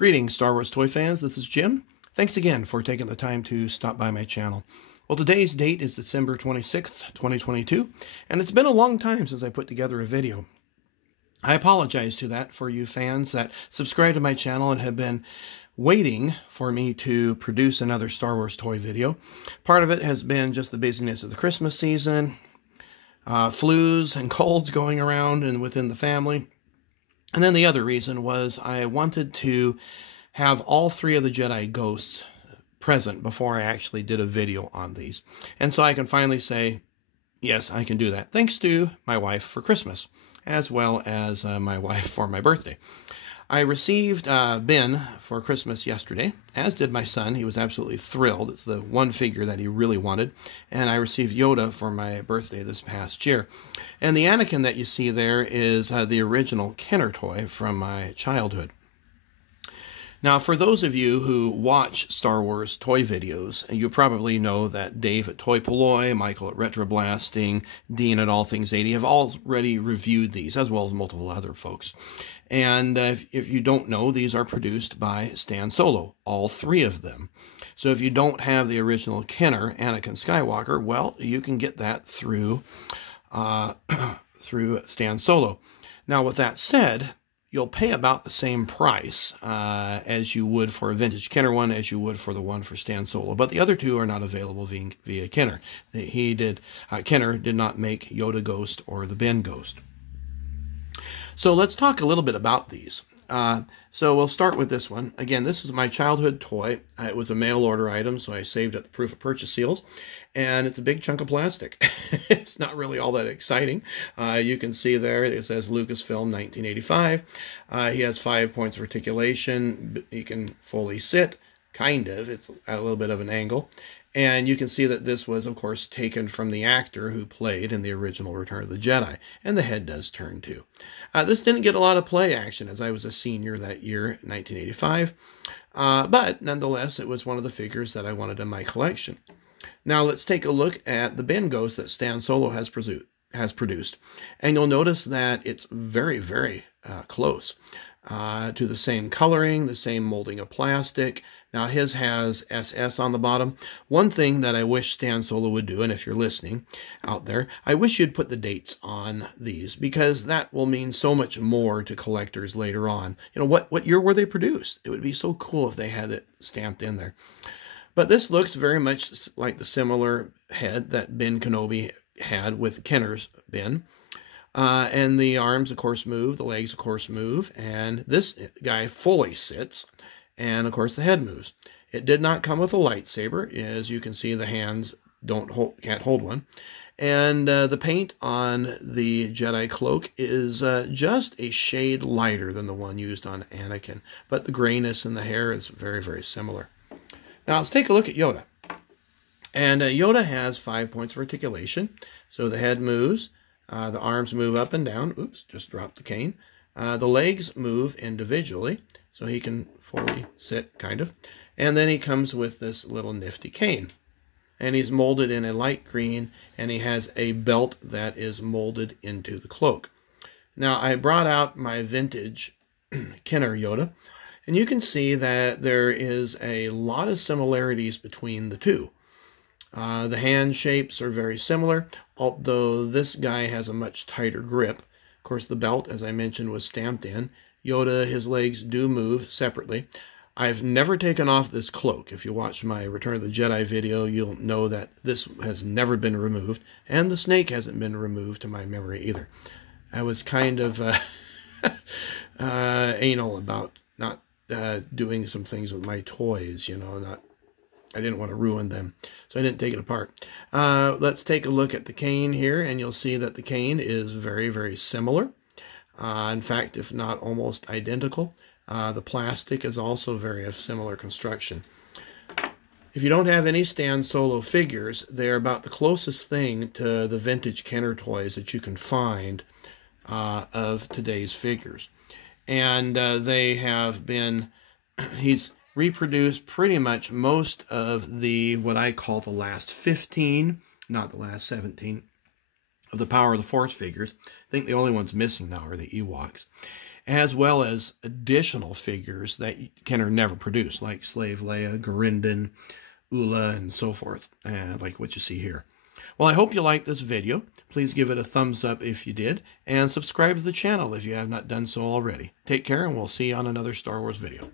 Greetings, Star Wars toy fans. This is Jim. Thanks again for taking the time to stop by my channel. Well, today's date is December 26th, 2022, and it's been a long time since I put together a video. I apologize to that for you fans that subscribe to my channel and have been waiting for me to produce another Star Wars toy video. Part of it has been just the busyness of the Christmas season, flus and colds going around and within the family. And then the other reason was I wanted to have all three of the Jedi ghosts present before I actually did a video on these. And so I can finally say, yes, I can do that. Thanks to my wife for Christmas, as well as my wife for my birthday. I received Ben for Christmas yesterday, as did my son. He was absolutely thrilled. It's the one figure that he really wanted. And I received Yoda for my birthday this past year. And the Anakin that you see there is the original Kenner toy from my childhood. Now, for those of you who watch Star Wars toy videos, you probably know that Dave at Toy Polloi, Michael at Retroblasting, Dean at All Things 80 have already reviewed these, as well as multiple other folks. And if you don't know, these are produced by Stan Solo, all three of them. So if you don't have the original Kenner, Anakin Skywalker, well, you can get that through, through Stan Solo. Now, with that said, you'll pay about the same price as you would for a vintage Kenner one as you would for the one for Stan Solo. But the other two are not available via Kenner. Kenner did not make Yoda Ghost or the Ben Ghost. So let's talk a little bit about these. So we'll start with this one. Again, this is my childhood toy. It was a mail order item, so I saved up the proof of purchase seals. And it's a big chunk of plastic. It's not really all that exciting. You can see there, it says Lucasfilm 1985. He has 5 points of articulation. He can fully sit, kind of. It's at a little bit of an angle. And you can see that this was, of course, taken from the actor who played in the original Return of the Jedi. And the head does turn, too. This didn't get a lot of play action as I was a senior that year, 1985. But nonetheless, it was one of the figures that I wanted in my collection. Now let's take a look at the Ben Ghost that Stan Solo has produced. And you'll notice that it's very, very close to the same coloring, the same molding of plastic. Now his has SS on the bottom. One thing that I wish Stan Solo would do, and if you're listening out there, I wish you'd put the dates on these, because that will mean so much more to collectors later on. You know, what year were they produced? It would be so cool if they had it stamped in there. But this looks very much like the similar head that Ben Kenobi had with Kenner's Ben. And the arms, of course, move. The legs, of course, move. And this guy fully sits. And, of course, the head moves. It did not come with a lightsaber. As you can see, the hands can't hold one. And the paint on the Jedi cloak is just a shade lighter than the one used on Anakin. But the grayness in the hair is very, very similar. Now, let's take a look at Yoda. And Yoda has 5 points of articulation. So the head moves. The arms move up and down. Oops, just dropped the cane. The legs move individually, so he can fully sit, kind of. And then he comes with this little nifty cane. And he's molded in a light green, and he has a belt that is molded into the cloak. Now, I brought out my vintage Kenner Yoda, and you can see that there is a lot of similarities between the two. The hand shapes are very similar, although this guy has a much tighter grip. Of course, the belt, as I mentioned, was stamped in. Yoda, his legs do move separately. I've never taken off this cloak. If you watch my Return of the Jedi video, you'll know that this has never been removed, and the snake hasn't been removed to my memory either. I was kind of anal about not doing some things with my toys, you know, I didn't want to ruin them, so I didn't take it apart. Let's take a look at the cane here, and you'll see that the cane is very, very similar. In fact, if not almost identical. The plastic is also very of similar construction. If you don't have any Stan Solo figures, they're about the closest thing to the vintage Kenner toys that you can find of today's figures. And they have been, he's reproduced pretty much most of the, what I call the last 15, not the last 17, of the Power of the Force figures. I think the only ones missing now are the Ewoks. as well as additional figures that Kenner never produced, like Slave Leia, Garindin, Ula, and so forth, like what you see here. Well, I hope you liked this video. Please give it a thumbs up if you did, and subscribe to the channel if you have not done so already. Take care, and we'll see you on another Star Wars video.